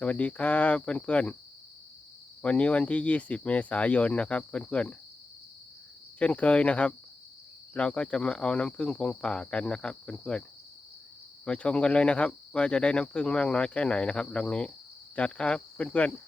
สวัสดีครับเพื่อนๆ วันนี้วันที่ 20 เมษายนนะครับ เพื่อนๆ เช่นเคยนะครับ เราก็จะมาเอาน้ำผึ้งพงป่ากันนะครับ เพื่อนๆ มาชมกันเลยนะครับ ว่าจะได้น้ำผึ้งมากน้อยแค่ไหนนะครับดังนี้จัดครับเพื่อนๆ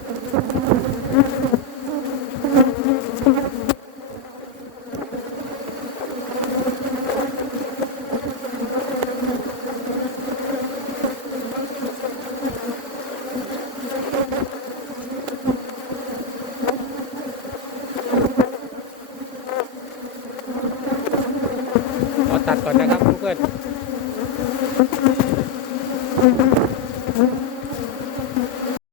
ขอตัดก่อนนะครับเพื่อน